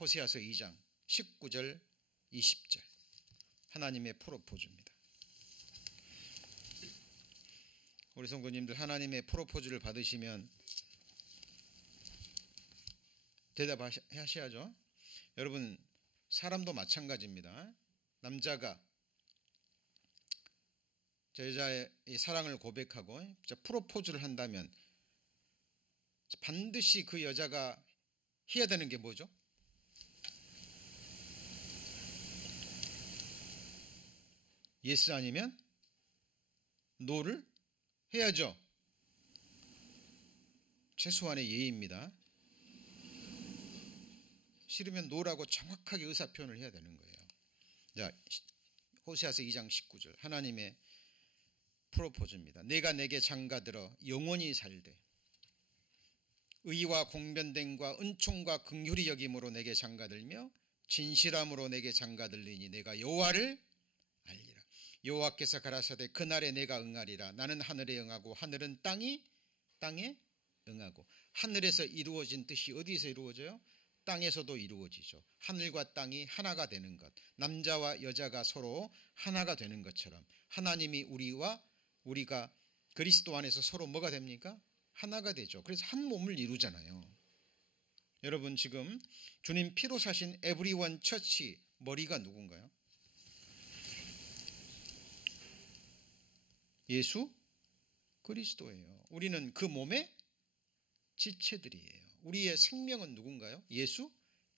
호세아서 2장 19절 20절 하나님의 프로포즈입니다. 우리 성도님들, 하나님의 프로포즈를 받으시면 대답하셔야죠. 여러분, 사람도 마찬가지입니다. 남자가 여자의 사랑을 고백하고 프로포즈를 한다면 반드시 그 여자가 해야 되는 게 뭐죠? 예스 아니면 노를 해야죠. 최소한의 예의입니다. 싫으면 노라고 정확하게 의사 표현을 해야 되는 거예요. 자, 호세아서 2장 19절 하나님의 프로포즈입니다. 내가 내게 장가들어 영원히 살되 의와 공변됨과 은총과 긍휼히 여김으로 내게 장가들며 진실함으로 내게 장가들리니 내가 여호와를 알리라. 여호와께서 가라사대 그날에 내가 응하리라. 나는 하늘에 응하고 하늘은 땅에 응하고. 하늘에서 이루어진 뜻이 어디서 이루어져요? 땅에서도 이루어지죠. 하늘과 땅이 하나가 되는 것, 남자와 여자가 서로 하나가 되는 것처럼 하나님이 우리가 그리스도 안에서 서로 뭐가 됩니까? 하나가 되죠. 그래서 한 몸을 이루잖아요. 여러분 지금 주님 피로 사신 에브리원 처치 머리가 누군가요? 예수 그리스도예요. 우리는 그 몸의 지체들이에요. 우리의 생명은 누군가요? 예수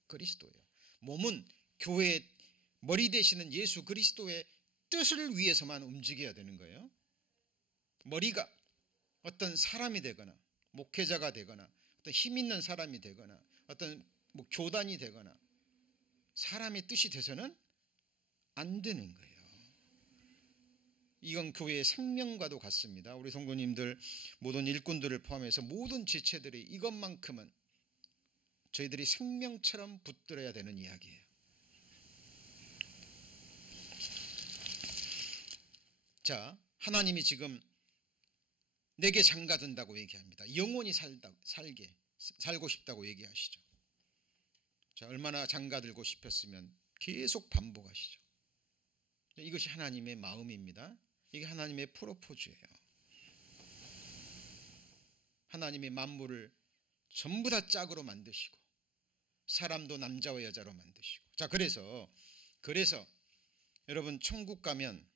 그리스도예요. 몸은 교회의 머리 되시는 예수 그리스도의 뜻을 위해서만 움직여야 되는 거예요. 머리가 어떤 사람이 되거나 목회자가 되거나 어떤 힘 있는 사람이 되거나 어떤 교단이 되거나 사람의 뜻이 돼서는 안 되는 거예요. 이건 교회의 생명과도 같습니다. 우리 성도님들 모든 일꾼들을 포함해서 모든 지체들이 이것만큼은 저희들이 생명처럼 붙들어야 되는 이야기예요. 자, 하나님이 지금 내게 장가든다고 얘기합니다. 영원히 살고 싶다고 얘기하시죠. 자, 얼마나 장가들고 싶었으면 계속 반복하시죠. 이것이 하나님의 마음입니다. 이게 하나님의 프로포즈예요. 하나님이 만물을 전부 다 짝으로 만드시고 사람도 남자와 여자로 만드시고. 자, 그래서 여러분 천국 가면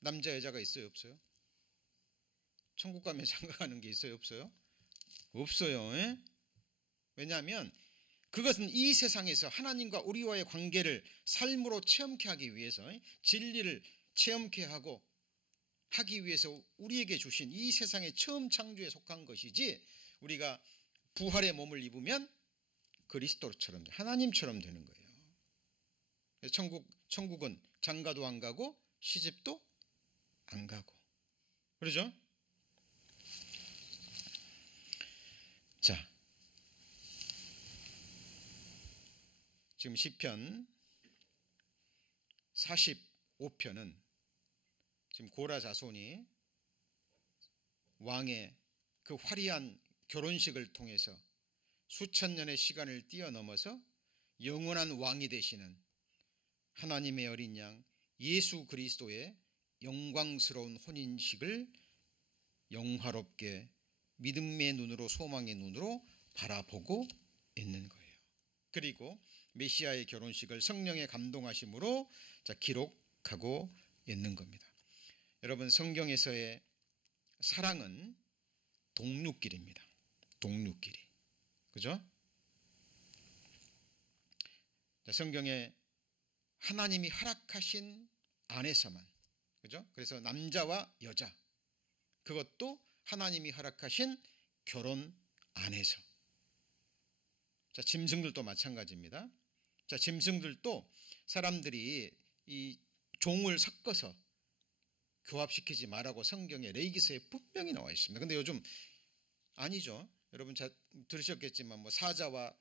남자 여자가 있어요, 없어요? 천국 가면 장가가는 게 있어요, 없어요? 없어요. 에? 왜냐하면 그것은 이 세상에서 하나님과 우리와의 관계를 삶으로 체험케 하기 위해서, 진리를 체험케 하기 위해서 우리에게 주신 이 세상의 처음 창조에 속한 것이지, 우리가 부활의 몸을 입으면 그리스도처럼 하나님처럼 되는 거예요. 천국은 장가도 안 가고 시집도 안 가고. 그러죠? 자, 지금 시편 45편은 지금 고라 자손이 왕의 그 화려한 결혼식을 통해서 수천 년의 시간을 뛰어넘어서 영원한 왕이 되시는 하나님의 어린 양 예수 그리스도의 영광스러운 혼인식을 영화롭게 믿음의 눈으로, 소망의 눈으로 바라보고 있는 거예요. 그리고 메시아의 결혼식을 성령의 감동하심으로 기록하고 있는 겁니다. 여러분, 성경에서의 사랑은 동lus길입니다. 동lus길이. 그죠? 성경에 하나님이 허락하신 안에서만, 그죠? 그래서 남자와 여자, 그것도 하나님이 허락하신 결혼 안에서. 자, 짐승들도 마찬가지입니다. 자, 짐승들도 사람들이 이 종을 섞어서 교합시키지 말라고 성경에 레위기서에 분명히 나와 있습니다. 근데 요즘 아니죠. 여러분 잘 들으셨겠지만 사자와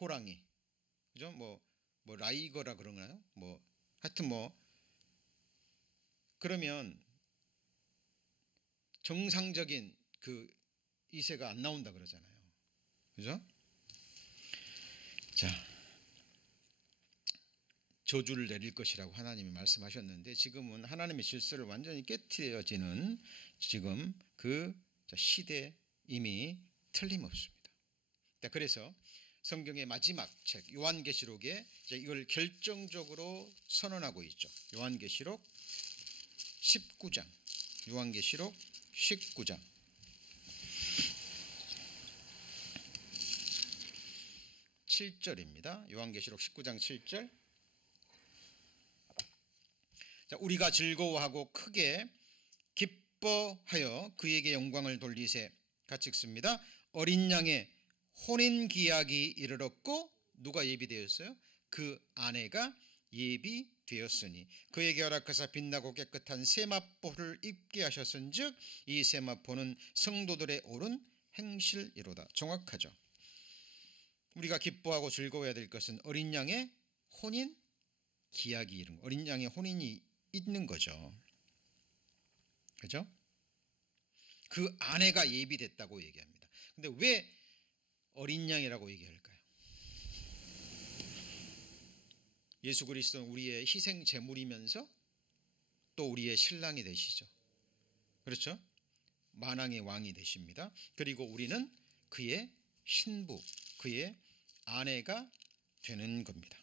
호랑이, 그죠? 뭐 라이거라 그러나요? 하여튼 그러면 정상적인 그 이세가 안 나온다 그러잖아요. 그죠? 자, 저주를 내릴 것이라고 하나님이 말씀하셨는데 지금은 하나님의 질서를 완전히 깨트려지는 지금 그 시대 이미 틀림없습니다. 그래서 성경의 마지막 책 요한계시록에 이걸 결정적으로 선언하고 있죠. 요한계시록 19장. 요한계시록 19장. 7절입니다. 요한계시록 19장 7절. 자, 우리가 즐거워하고 크게 기뻐하여 그에게 영광을 돌리세. 같이 읽습니다. 어린 양의 혼인 기약이 이르렀고 누가 예비되었어요? 그 아내가 예비되었으니 그에게 허락하사 빛나고 깨끗한 세마포를 입게 하셨은즉 이 세마포는 성도들의 옳은 행실이로다. 정확하죠. 우리가 기뻐하고 즐거워야 될 것은 어린 양의 혼인 기약이 이른 거. 어린 양의 혼인이 있는 거죠. 그죠? 그 아내가 예비됐다고 얘기합니다. 근데 왜 어린 양이라고 얘기할까요? 예수 그리스도는 우리의 희생 제물이면서 또 우리의 신랑이 되시죠. 그렇죠? 만왕의 왕이 되십니다. 그리고 우리는 그의 신부, 그의 아내가 되는 겁니다.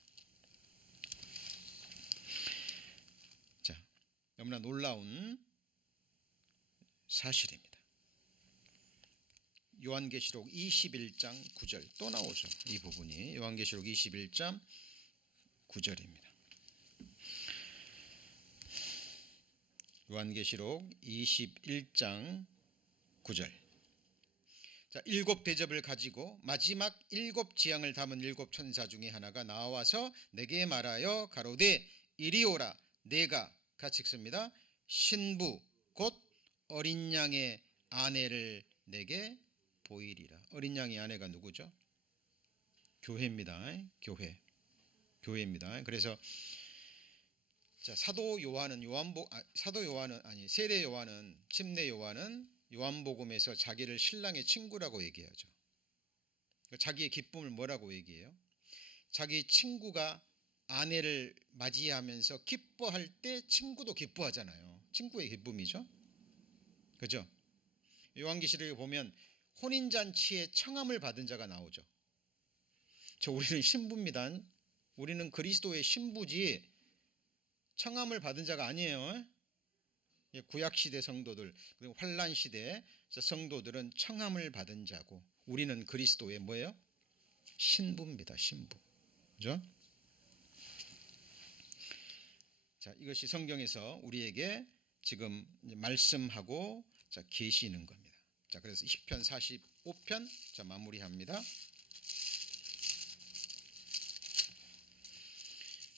자, 너무나 놀라운 사실입니다. 요한계시록 21장 9절 또 나오죠. 이 부분이 요한계시록 21장 9절입니다. 요한계시록 21장 9절. 자, 7 대접을 가지고 마지막 7 지향을 담은 7 천사 중에 하나가 나와서 내게 말하여 가로되 이리 오라. 내가 같이 읽습니다. 신부 곧 어린 양의 아내를 내게 보이리라. 어린 양의 아내가 누구죠? 교회입니다. 교회입니다. 그래서 자, 세례 요한은 침례 요한은 요한복음에서 자기를 신랑의 친구라고 얘기하죠. 자기의 기쁨을 뭐라고 얘기해요? 자기 친구가 아내를 맞이하면서 기뻐할 때 친구도 기뻐하잖아요. 친구의 기쁨이죠. 그죠? 요한계시록에 보면 혼인잔치에 청함을 받은 자가 나오죠. 우리는 신부입니다. 우리는 그리스도의 신부지 청함을 받은 자가 아니에요. 구약시대 성도들 그리고 환란시대 성도들은 청함을 받은 자고 우리는 그리스도의 뭐예요? 신부입니다. 신부. 그죠? 자, 이것이 성경에서 우리에게 지금 말씀하고 계시는 겁니다. 자, 그래서 시편 45편 자, 마무리합니다.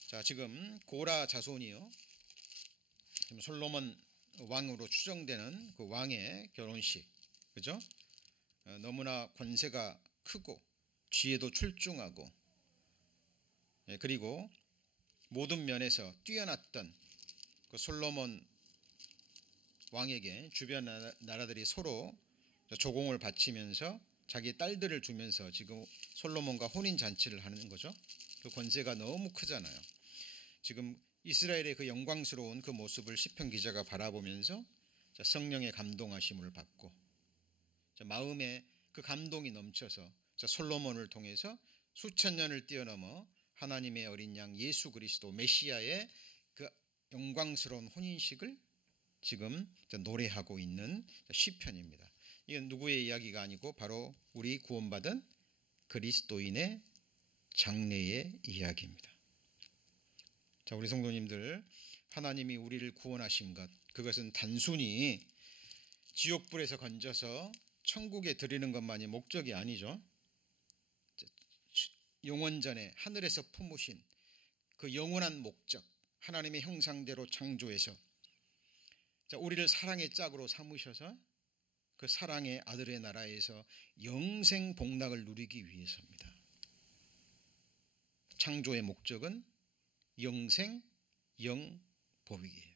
자, 지금 고라 자손이요. 지금 솔로몬 왕으로 추정되는 그 왕의 결혼식. 그죠? 너무나 권세가 크고 지혜도 출중하고 그리고 모든 면에서 뛰어났던 그 솔로몬 왕에게 주변 나라들이 서로 조공을 바치면서 자기 딸들을 주면서 지금 솔로몬과 혼인 잔치를 하는 거죠. 그 권세가 너무 크잖아요. 지금 이스라엘의 그 영광스러운 그 모습을 시편 기자가 바라보면서 성령의 감동하심을 받고 마음에 그 감동이 넘쳐서 솔로몬을 통해서 수천 년을 뛰어넘어 하나님의 어린 양 예수 그리스도 메시아의 그 영광스러운 혼인식을 지금 노래하고 있는 시편입니다. 이건 누구의 이야기가 아니고 바로 우리 구원받은 그리스도인의 장래의 이야기입니다. 자, 우리 성도님들, 하나님이 우리를 구원하신 것, 그것은 단순히 지옥불에서 건져서 천국에 드리는 것만이 목적이 아니죠. 영원전에 하늘에서 품으신 그 영원한 목적, 하나님의 형상대로 창조해서 우리를 사랑의 짝으로 삼으셔서 그 사랑의 아들의 나라에서 영생 복락을 누리기 위해서입니다. 창조의 목적은 영생 영복이에요.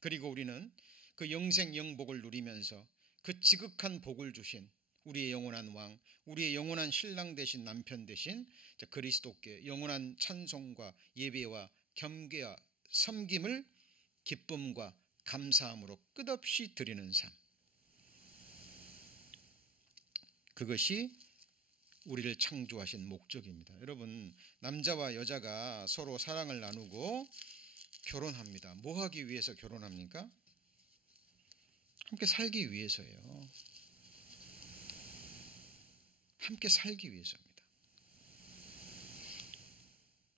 그리고 우리는 그 영생 영복을 누리면서 그 지극한 복을 주신 우리의 영원한 왕, 우리의 영원한 신랑 되신 남편 되신 그리스도께 영원한 찬송과 예배와 겸괴와 섬김을 기쁨과 감사함으로 끝없이 드리는 삶. 그것이 우리를 창조하신 목적입니다. 여러분, 남자와 여자가 서로 사랑을 나누고 결혼합니다. 뭐 하기 위해서 결혼합니까? 함께 살기 위해서예요. 함께 살기 위해서입니다.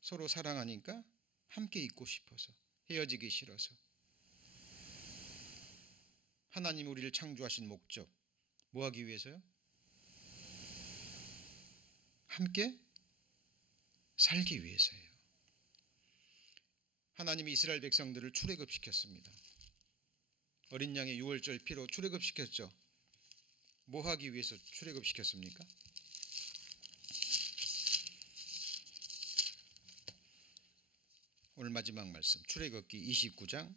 서로 사랑하니까 함께 있고 싶어서, 헤어지기 싫어서. 하나님 우리를 창조하신 목적 뭐 하기 위해서요? 함께 살기 위해서예요. 하나님이 이스라엘 백성들을 출애굽시켰습니다. 어린 양의 유월절 피로 출애굽시켰죠. 뭐 하기 위해서 출애굽시켰습니까? 오늘 마지막 말씀 출애굽기 29장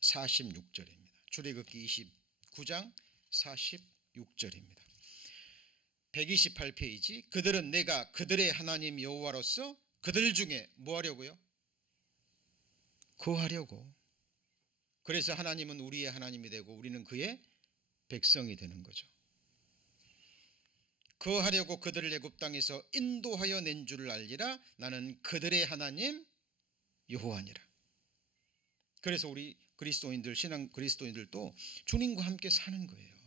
46절입니다. 출애굽기 29장 46절입니다. 128페이지. 그들은 내가 그들의 하나님 여호와로서 그들 중에 뭐 하려고요? 거하려고. 그래서 하나님은 우리의 하나님이 되고 우리는 그의 백성이 되는 거죠. 거하려고 그들을 애굽 땅에서 인도하여 낸 줄을 알리라. 나는 그들의 하나님 여호와니라. 그래서 우리 그리스도인들, 신앙 그리스도인들도 주님과 함께 사는 거예요.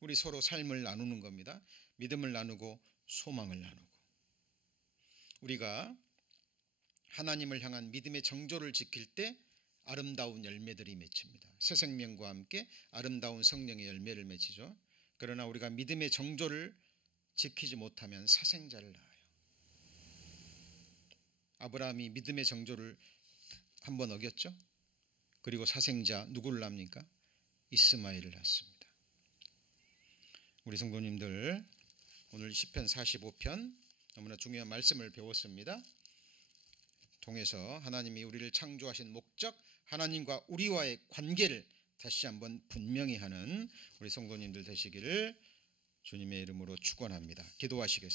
우리 서로 삶을 나누는 겁니다. 믿음을 나누고 소망을 나누고. 우리가 하나님을 향한 믿음의 정조를 지킬 때 아름다운 열매들이 맺힙니다. 새 생명과 함께 아름다운 성령의 열매를 맺히죠. 그러나 우리가 믿음의 정조를 지키지 못하면 사생자를 낳아요. 아브라함이 믿음의 정조를 한번 어겼죠. 그리고 사생자 누구를 낳습니까? 이스마엘을 낳습니다. 우리 성도님들, 오늘 시편 45편 너무나 중요한 말씀을 배웠습니다. 통해서 하나님이 우리를 창조하신 목적, 하나님과 우리와의 관계를 다시 한번 분명히 하는 우리 성도님들 되시기를 주님의 이름으로 축원합니다. 기도하시겠습니다.